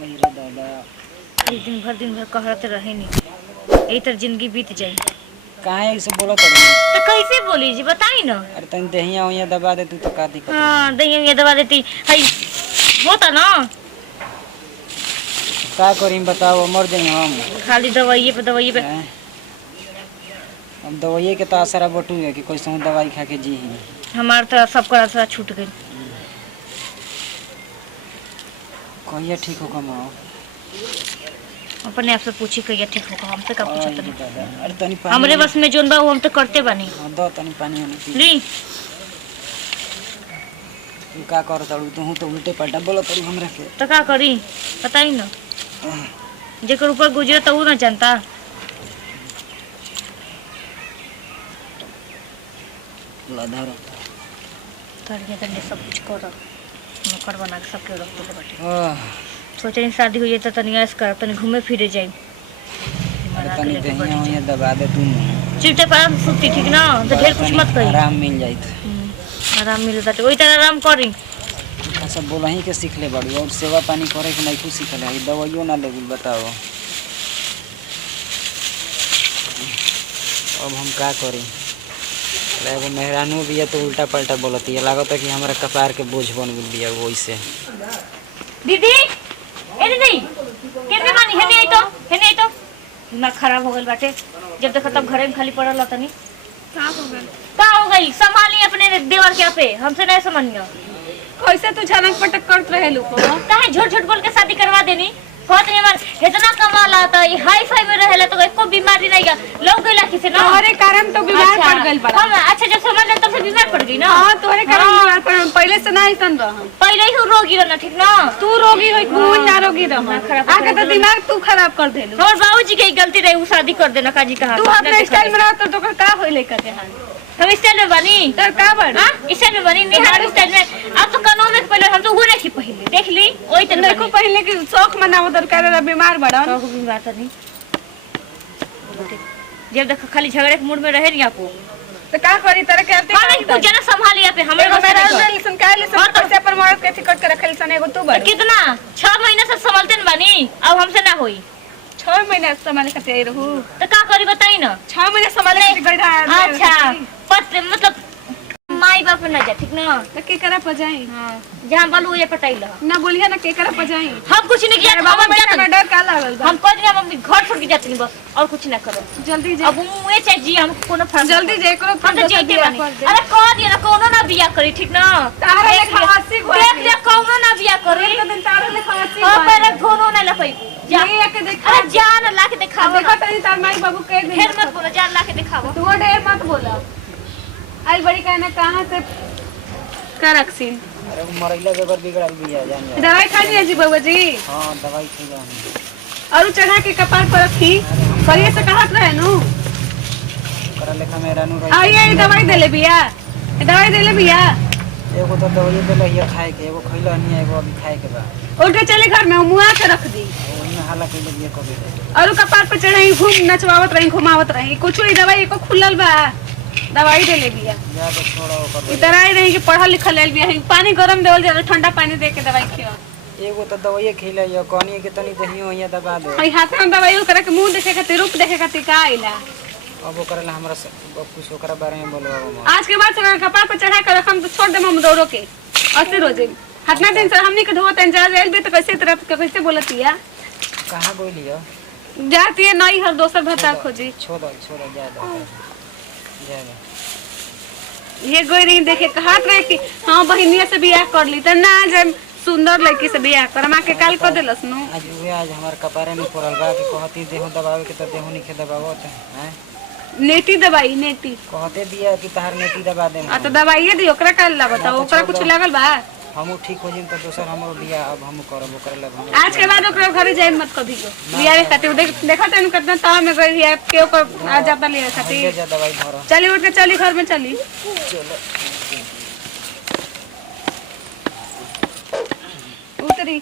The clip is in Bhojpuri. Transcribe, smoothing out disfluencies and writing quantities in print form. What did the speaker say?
मेरे दादा दिन भर कहते रहे नहीं, यही तर जिंदगी बीत जाई। कहाँ ऐसे बोला करो तो कैसे बोली जी बताई ना। अरे तन दहिया वहिया दबा दे तू तो का दिक्कत हाँ दही दबा देती है होता ना। का करी बताओ मर जाई हम खाली दवाइये पे हैं? अब दवाइये के तो असरा बटू है कि कोई सौ दवाई खा के जी ही हमार तो सबका असरा छूट गई। कहिए ठीक होगा माँ अपने आप से पूछी कहिए ठीक होगा, हमसे का पूछत नहीं। अरे तनी पानी हमरे बस में जोन बा वो हम तो करते बानी। दो तनी पानी होने पी ली तू का कर तड़ू तू तो उल्टे पलटा बोलो तड़ू हमरा के तो का करी बताई ना। जेकर ऊपर गुजरे तो वो ना जानता। लधार तड़िए तड़िए सब कुछ कर नौकर बना के सबके रख दे बाटे। सोचे शादी हुई तो तनी ऐस कर तनी घूमे फिरे जाए। तनी दहिया वहिया दबा दे तू चुपचाप आराम से सुती ठीक ना, तो ढेर कुछ मत कही। आराम मिल जाई आराम मिल जाते वही तरह आराम करी। सब बोला ही के सीख ले बड़ी और सेवा पानी करे के नहीं कुछ सीख ले दवाइयों ना लेबुल बताओ अब हम का करी। एगो मेहरानू भी है तो उल्टा पलटा बोलती है लागत है कि हमारा कपार के बोझ बन गई बिया वैसे। दीदी ए दीदी कितने पानी है नहीं तो दिमाग खराब हो गइल बाटे। जब देखो तब घरे में खाली पड़ल तनी का हो गई। संभाली अपने देवर के पे हमसे नहीं समझियो। कैसे तू झनक पटक करत रहे लोग काहे झूठ झूठ बोल के शादी करवा देनी। कहत नहीं मन इतना कमाला त ई हाई फाई में रहेला तो एको बीमारी नहीं है लोग गइला किसे ना। तोहरे कारण तो बीमार पड़ गइल बा। हम अच्छा जब समझ ले तब से बीमार पड़ गई ना। हां तोहरे कारण बीमार पड़ पहले से नहीं सन रह पहले ही रोगी रहना ठीक ना। तू रोगी होई तू ना रोगी रह आके तो दिमाग तू खराब कर देलू। और बाबूजी के गलती रही वो शादी कर देना काजी कहा। तू अपने स्टाइल में रह तो का होई लेकर के हां हम स्टाइल में बनी तर का बन हां स्टाइल में बनी निहार स्टाइल में। अब तो कानून में पहले हम तो वो रखी पहले देख ली ओई तो देखो पहले की शौक मनाओ तर कर बीमार बड़न तो बीमार तो नहीं। जब देखो खाली झगड़े के मूड में रहे नहीं आपको तो का करी तरह के आते हां नहीं कुछ जना संभालिया पे हमरे को मेरा रिलेशन का रिलेशन कैसे पर मर्द के टिकट के रखल सने एगो तू बड़ कितना 6 महीना से संभालते न बानी अब हमसे ना होई। 6 महीना संभाले के रहू तो का करी बताई ना। 6 महीना संभाले के गई रहा। अच्छा पत मतलब माई बाप ना जा ठीक ना तो के करा पजाई हां जहां बोलू ये पटाइल ना बोलिए ना के करा पजाई हम कुछ नहीं किया बाबा मेरा डर का लागल बा हम कह दिया मम्मी घर छोड़ के जाती नहीं बस और कुछ ना करो जल्दी जे अब मुए चाहे जी हम कोनो फर्क जल्दी जे करो हम तो जीते बानी। अरे कह दिया ना कोनो ना बिया करी ठीक ना। तारा ले खवासी को देख ले कोनो ना बिया करी एक दिन तारा ले खवासी हां पहले कोनो ना लपई जा ये के देखा अरे जान ला के दिखाओ देखो तनी तार माई बाबू के दिन फिर मत बोलो जान ला के दिखाओ। तू ढेर मत बोला आई बड़ी कहना कहां से कर रखसीन। अरे मरैला बेगर बिगड़ल बिया जान जा दवाई खानी है जी बाबू जी हां दवाई खा जा और चढ़ा के कपार पर रखी करिए से कहत रहे नु कर लेखा मेहरानू रही आई दवाई देले बिया दवाई देले बिया एगो तो दवाई देले हिया खाए के एगो खइला नहीं एगो अभी खाए के बा उल्टे चले घर में मुआ के रख दी ओही में हाला कइले बिया कबे और कपार पर चढ़ाई घूम नचवावत रही घुमावत रही कुछ ही दवाई को खुलल बा दवाई देले बिया जा तो छोड़ा ओकर इतना ही नहीं कि पढ़ल लिखल लेल बिया पानी गरम देवल जाला ठंडा पानी दे के दवाई खियो एगो तो दवाई खइला या कहनी के तनी दहियो हिया दबा दे आई हाथ में दवाई करे के मुंह देखे खातिर रूप देखे खातिर का आइला। अब ओकरा ला हमरा कुछ ओकरा बारे में बोलवा आज के बाद से कपार पर चढ़ा कर रखम तो छोड़ दे हम दौड़ो के अस्सी रोजे हतना दिन से हमनी के धोत जा जाइल बे तो कैसे तरह कैसे बोलतिया कहां बोलियो जाती है नहीं हर दोसर भता खोजी छोड़ जा जा ये गोई रही देखे कहत रहे कि हां बहिनिया से बियाह कर ली त ना जब सुंदर लड़की से बियाह कर मां के काल कर देलस नु आज हमार कपारे में पड़ल बा कि कहती देहो दबावे के त देहो नहीं के दबावत हैं नेटी दवाई नेटी कहते दिया कि तार नेटी दबा दे आ तो दवाई दी ओकरा काल लागत ओकरा कुछ लागल बा हमू ठीक हो जिन तो दोसर हमरो बिया अब हम करब ओकरा लग आज के बाद ओकरा घरे जाए मत कभी को बियाह रे खातिर देखा तनु कितना ताव में गई है के ओकर आ जाता ले खातिर जा दवाई धर चली उठ के चली घर में चली चलो उतरी